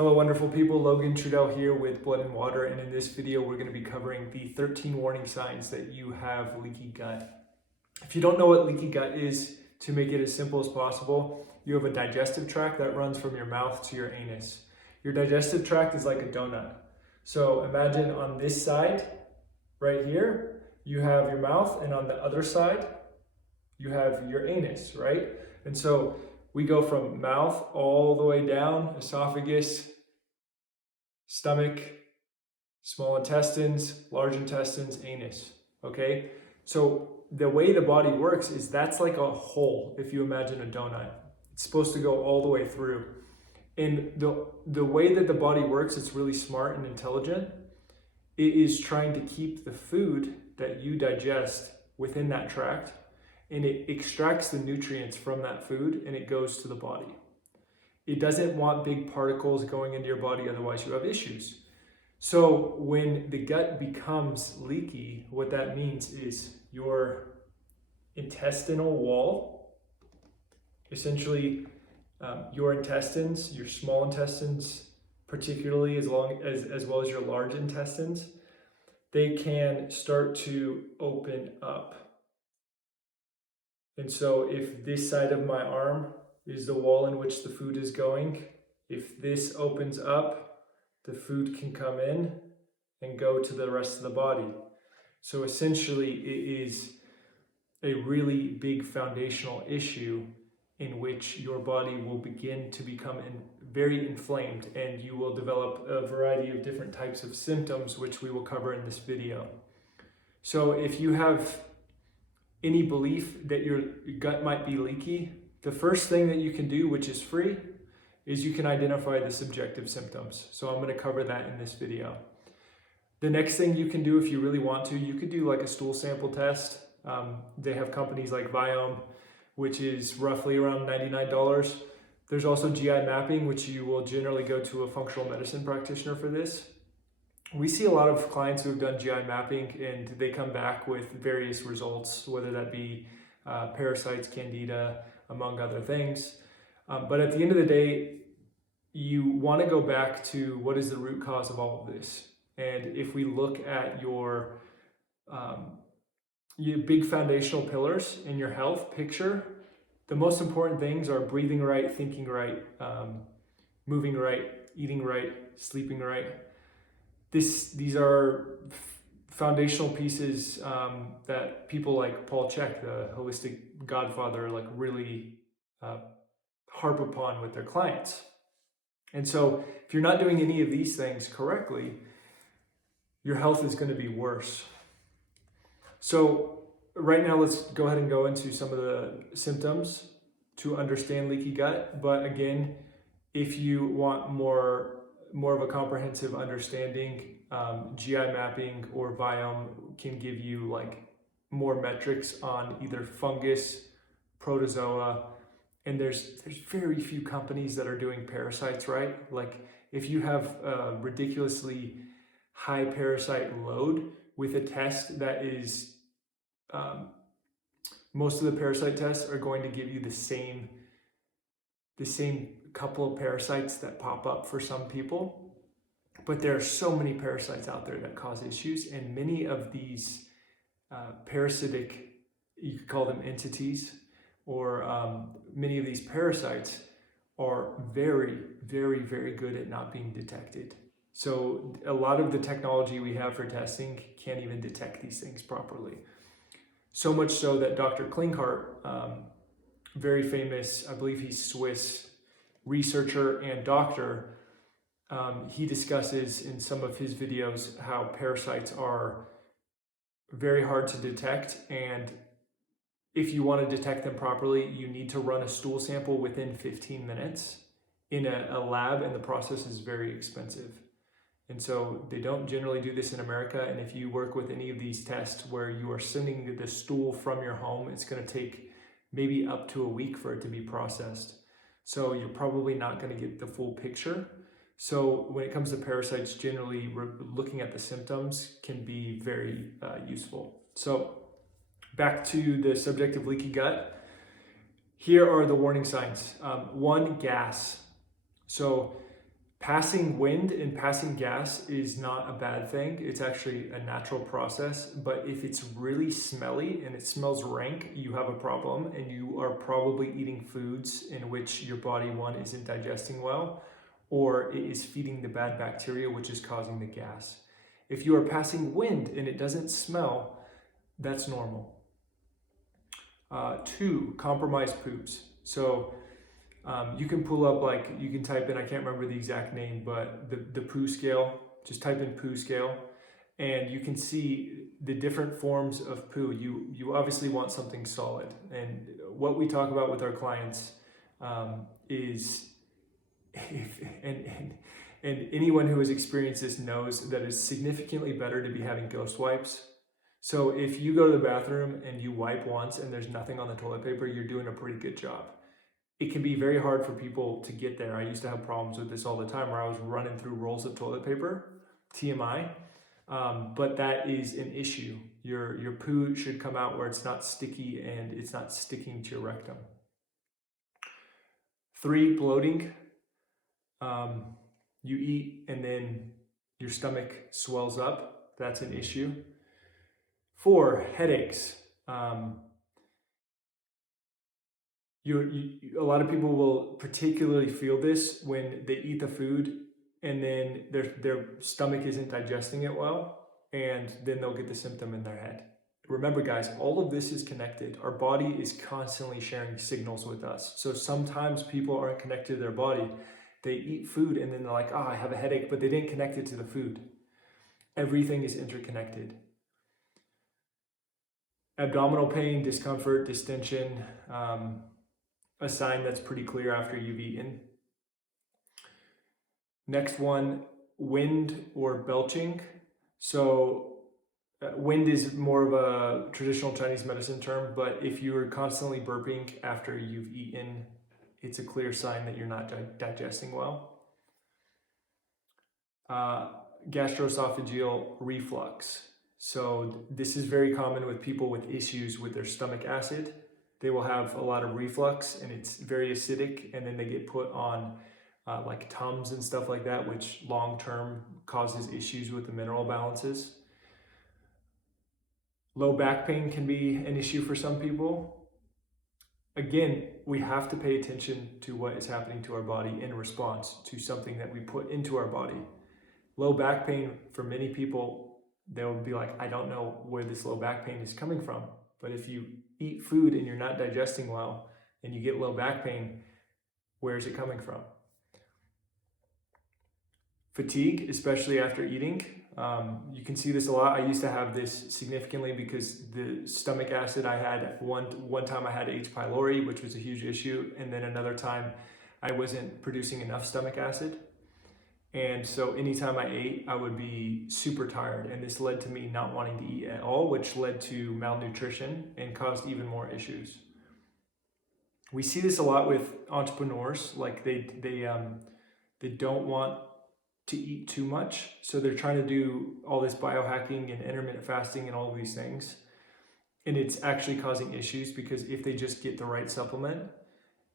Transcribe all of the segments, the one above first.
Hello wonderful people, Logan Trudell here with Blood and Water, and in this video we're going to be covering the 13 warning signs that you have leaky gut. If you don't know what leaky gut is, to make it as simple as possible, you have a digestive tract that runs from your mouth to your anus. Your digestive tract is like a donut. So imagine on this side, right here, you have your mouth, and on the other side, you have your anus, right? And so we go from mouth all the way down, esophagus, stomach, small intestines, large intestines, anus, okay? So the way the body works is that's like a hole, if you imagine a donut. It's supposed to go all the way through. And the way that the body works, it's really smart and intelligent. It is trying to keep the food that you digest within that tract, and it extracts the nutrients from that food and it goes to the body. It doesn't want big particles going into your body, otherwise you have issues. So when the gut becomes leaky, what that means is your intestinal wall, essentially your intestines, your small intestines, particularly as well as your large intestines, they can start to open up. And so if this side of my arm is the wall in which the food is going, if this opens up, the food can come in and go to the rest of the body. So essentially it is a really big foundational issue in which your body will begin to become very inflamed, and you will develop a variety of different types of symptoms, which we will cover in this video. So if you have any belief that your gut might be leaky, the first thing that you can do, which is free, is you can identify the subjective symptoms. So I'm going to cover that in this video. The next thing you can do, if you really want to, you could do like a stool sample test. They have companies like Viome, which is roughly around $99. There's also GI mapping, which you will generally go to a functional medicine practitioner for this. We see a lot of clients who have done GI mapping and they come back with various results, whether that be parasites, candida, among other things. But at the end of the day, you want to go back to what is the root cause of all of this. And if we look at your big foundational pillars in your health picture, the most important things are breathing right, thinking right, moving right, eating right, sleeping right. These are foundational pieces that people like Paul Chek, the holistic godfather, like really harp upon with their clients. And so if you're not doing any of these things correctly, your health is going to be worse. So right now, let's go ahead and go into some of the symptoms to understand leaky gut. But again, if you want more of a comprehensive understanding, GI mapping or Viome can give you like more metrics on either fungus, protozoa, and there's very few companies that are doing parasites, right? Like if you have a ridiculously high parasite load with a test that is, most of the parasite tests are going to give you the same couple of parasites that pop up for some people, but there are so many parasites out there that cause issues, and many of these parasitic, you could call them entities, or many of these parasites are very, very, very good at not being detected. So a lot of the technology we have for testing can't even detect these things properly. So much so that Dr. Klinghardt, very famous, I believe he's Swiss researcher and doctor, he discusses in some of his videos how parasites are very hard to detect, and if you want to detect them properly, you need to run a stool sample within 15 minutes in a lab, and the process is very expensive. And so they don't generally do this in America, and if you work with any of these tests where you are sending the stool from your home, it's going to take maybe up to a week for it to be processed. So you're probably not going to get the full picture. So when it comes to parasites, generally looking at the symptoms can be very useful. So back to the subject of leaky gut. Here are the warning signs. One, gas. So Passing wind and passing gas is not a bad thing. It's actually a natural process, but if it's really smelly and it smells rank, you have a problem, and you are probably eating foods in which your body, one, isn't digesting well, or it is feeding the bad bacteria, which is causing the gas. If you are passing wind and it doesn't smell, that's normal. 2, compromised poops. So you can pull up, like, you can type in, I can't remember the exact name, but the poo scale, just type in poo scale, and you can see the different forms of poo. You obviously want something solid. And what we talk about with our clients is, and anyone who has experienced this knows that it's significantly better to be having ghost wipes. So if you go to the bathroom and you wipe once and there's nothing on the toilet paper, you're doing a pretty good job. It can be very hard for people to get there. I used to have problems with this all the time where I was running through rolls of toilet paper, TMI, but that is an issue. Your poo should come out where it's not sticky and it's not sticking to your rectum. 3, bloating. You eat and then your stomach swells up. That's an issue. 4, headaches. A lot of people will particularly feel this when they eat the food and then their stomach isn't digesting it well, and then they'll get the symptom in their head. Remember, guys, all of this is connected. Our body is constantly sharing signals with us. So sometimes people aren't connected to their body. They eat food and then they're like, I have a headache, but they didn't connect it to the food. Everything is interconnected. Abdominal pain, discomfort, distension, a sign that's pretty clear after you've eaten. Next one, wind or belching. So wind is more of a traditional Chinese medicine term, but if you're constantly burping after you've eaten, it's a clear sign that you're not digesting well. Gastroesophageal reflux. So this is very common with people with issues with their stomach acid. They will have a lot of reflux and it's very acidic, and then they get put on like Tums and stuff like that, which long-term causes issues with the mineral balances. Low back pain can be an issue for some people. Again, we have to pay attention to what is happening to our body in response to something that we put into our body. Low back pain, for many people, they'll be like, I don't know where this low back pain is coming from. But if you eat food and you're not digesting well and you get low back pain, where is it coming from? Fatigue, especially after eating. You can see this a lot. I used to have this significantly because the stomach acid I had, one time I had H. pylori, which was a huge issue. And then another time I wasn't producing enough stomach acid. And so anytime I ate, I would be super tired. And this led to me not wanting to eat at all, which led to malnutrition and caused even more issues. We see this a lot with entrepreneurs. Like they don't want to eat too much. So they're trying to do all this biohacking and intermittent fasting and all of these things. And it's actually causing issues because if they just get the right supplement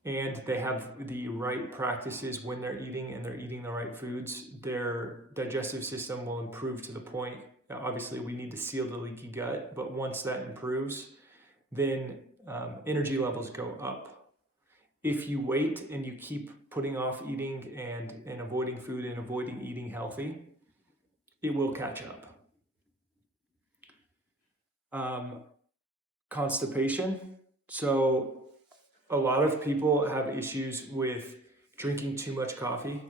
and they have the right practices when they're eating and they're eating the right foods, their digestive system will improve to the point. Now, obviously, we need to seal the leaky gut, but once that improves, then energy levels go up. If you wait and you keep putting off eating and avoiding food and avoiding eating healthy, it will catch up. Constipation. So a lot of people have issues with drinking too much coffee.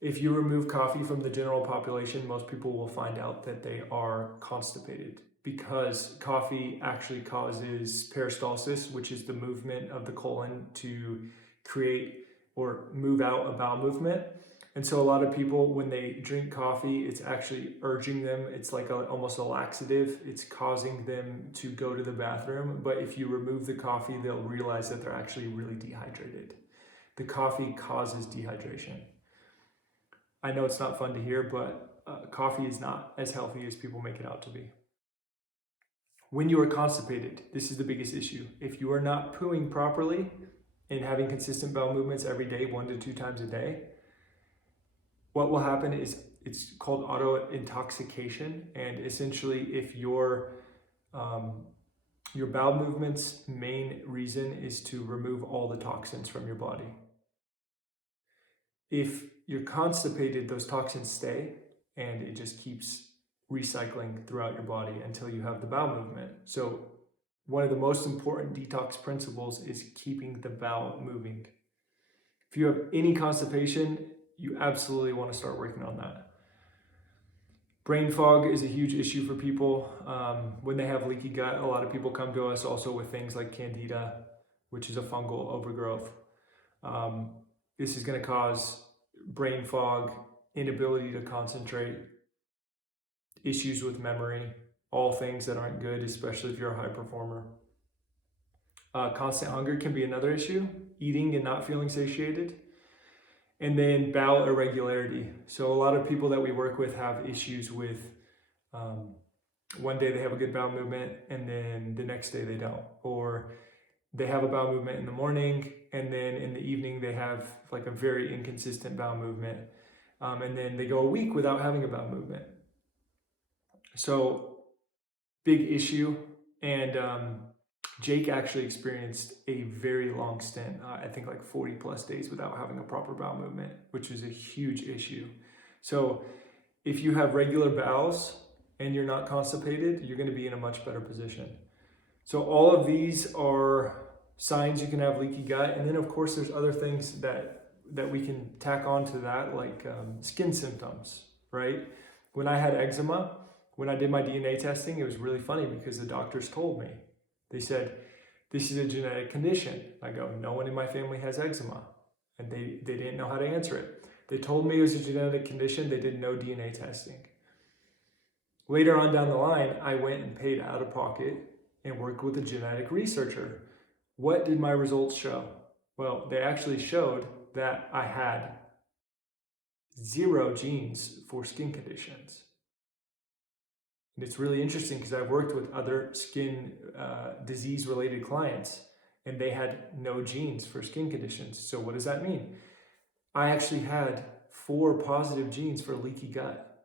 If you remove coffee from the general population, most people will find out that they are constipated because coffee actually causes peristalsis, which is the movement of the colon to create or move out a bowel movement. And so a lot of people, when they drink coffee, it's actually urging them. It's like almost a laxative. It's causing them to go to the bathroom. But if you remove the coffee, they'll realize that they're actually really dehydrated. The coffee causes dehydration. I know it's not fun to hear, but coffee is not as healthy as people make it out to be. When you are constipated, this is the biggest issue. If you are not pooing properly and having consistent bowel movements every day, 1 to 2 times a day, what will happen is it's called auto intoxication, and essentially, if your bowel movement's main reason is to remove all the toxins from your body. If you're constipated, those toxins stay and it just keeps recycling throughout your body until you have the bowel movement. So one of the most important detox principles is keeping the bowel moving. If you have any constipation, you absolutely want to start working on that. Brain fog is a huge issue for people. When they have leaky gut, a lot of people come to us also with things like candida, which is a fungal overgrowth. This is going to cause brain fog, inability to concentrate, issues with memory, all things that aren't good, especially if you're a high performer. Constant hunger can be another issue, eating and not feeling satiated. And then bowel irregularity. So a lot of people that we work with have issues with one day they have a good bowel movement and then the next day they don't. Or they have a bowel movement in the morning and then in the evening they have like a very inconsistent bowel movement. And then they go a week without having a bowel movement. So big issue. And Jake actually experienced a very long stint, I think like 40 plus days without having a proper bowel movement, which is a huge issue. So if you have regular bowels and you're not constipated, you're going to be in a much better position. So all of these are signs you can have leaky gut. And then of course there's other things that we can tack on to that, like skin symptoms, right? When I had eczema, when I did my DNA testing, it was really funny because the doctors told me, they said, this is a genetic condition. I go, no one in my family has eczema. And they didn't know how to answer it. They told me it was a genetic condition. They did no DNA testing. Later on down the line, I went and paid out of pocket and worked with a genetic researcher. What did my results show? Well, they actually showed that I had 0 genes for skin conditions. And it's really interesting because I've worked with other skin disease-related clients and they had no genes for skin conditions. So what does that mean? I actually had 4 positive genes for leaky gut.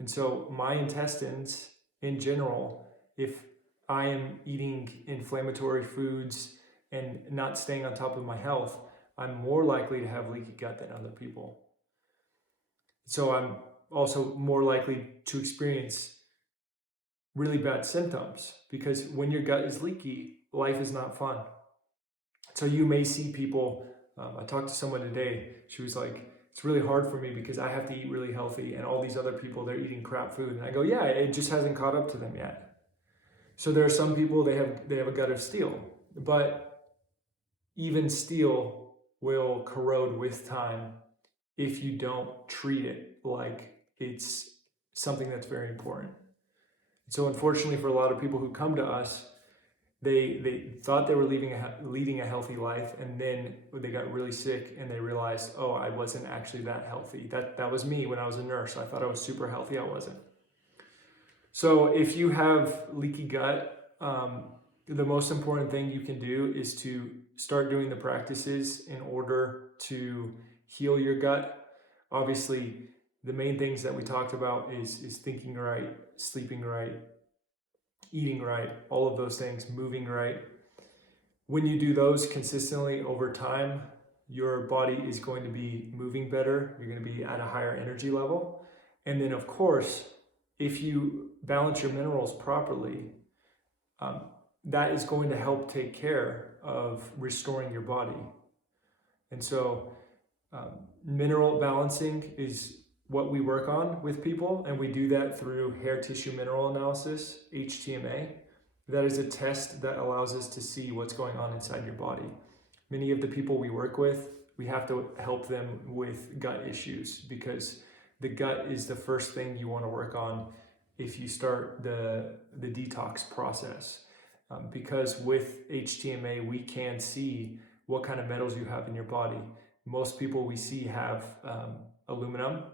And so my intestines in general, if I am eating inflammatory foods and not staying on top of my health, I'm more likely to have leaky gut than other people. So I'm also more likely to experience really bad symptoms, because when your gut is leaky, life is not fun. So you may see people, I talked to someone today, she was like, it's really hard for me because I have to eat really healthy and all these other people, they're eating crap food. And I go, yeah, it just hasn't caught up to them yet. So there are some people, they have a gut of steel, but even steel will corrode with time if you don't treat it like it's something that's very important. So unfortunately for a lot of people who come to us, they thought they were leading a healthy life, and then they got really sick and they realized, oh, I wasn't actually that healthy. That was me when I was a nurse. I thought I was super healthy. I wasn't. So if you have leaky gut, the most important thing you can do is to start doing the practices in order to heal your gut. Obviously, the main things that we talked about is thinking right, sleeping right, eating right, all of those things, moving right. When you do those consistently over time, your body is going to be moving better. You're going to be at a higher energy level. And then of course, if you balance your minerals properly, that is going to help take care of restoring your body. And so mineral balancing is what we work on with people, and we do that through hair tissue mineral analysis, HTMA. That is a test that allows us to see what's going on inside your body. Many of the people we work with, we have to help them with gut issues, because the gut is the first thing you want to work on if you start the detox process. Because with HTMA, we can see what kind of metals you have in your body. Most people we see have aluminum,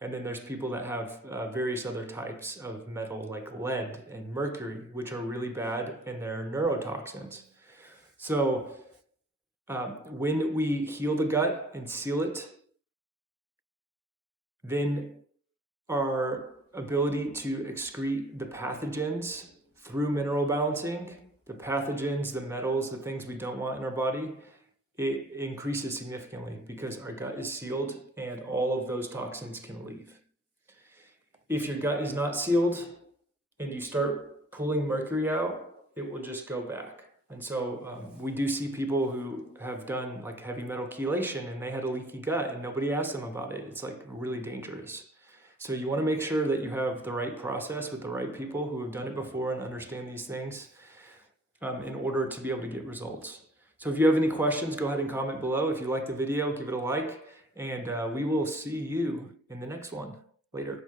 and then there's people that have various other types of metal like lead and mercury, which are really bad and they're neurotoxins. So when we heal the gut and seal it, Then our ability to excrete the pathogens through mineral balancing, the pathogens, the metals, the things we don't want in our body, it increases significantly because our gut is sealed and all of those toxins can leave. If your gut is not sealed and you start pulling mercury out, it will just go back. And so we do see people who have done like heavy metal chelation and they had a leaky gut and nobody asked them about it. It's like really dangerous. So you want to make sure that you have the right process with the right people who have done it before and understand these things in order to be able to get results. So if you have any questions, go ahead and comment below. If you like the video, give it a like, and we will see you in the next one. Later.